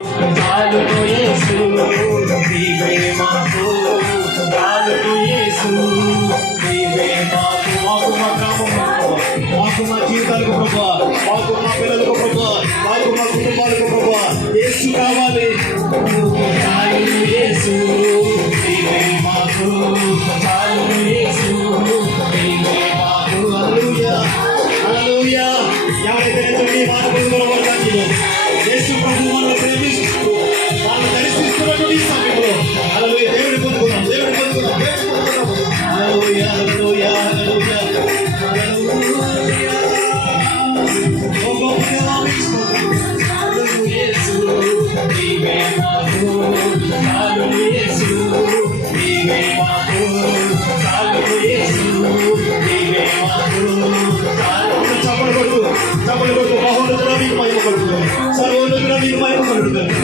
చాలును యేసు నీవే మాకు, చాలును యేసు నీవే మాకు. మాకు మా గ్రామము, మాకు మా జీవితాలకు ప్రభువా, మాకు మా పిల్లలకు ప్రభువా, మాకు మా కుటుంబాలకు ప్రభువా యేసు కావాలి. చాలును యేసు నీవే మాకు, చాలును యేసు నీవే మాకు. హల్లెలూయా హల్లెలూయా. ఎవరైతే నీ మాట పొందుకోవాలి యేసు ప్రభువు మనల్ని ప్రేమిస్తూ వాళ్ళని దర్శిస్తున్నటువంటి ఈ సమయంలో హల్లెలూయా దేవుని పొందుకున్నాం, దేవుని పొందుకున్నాం, దేవుని పొందుకున్నాం. హల్లెలూయా హల్లెలూయా హల్లెలూయా హల్లెలూయా. ఓ గొప్ప చాలును యేసు నీవే మాకు, చాలును యేసు నీవే మాకు, చాలును యేసు నీవే మాకు. చప్పలు కొడుతూ మహోన్నతుడా నీకు మహిమ కలుగుతుంది, సర్వోన్నతుడా నీకు మహిమ కలుగుతుంది.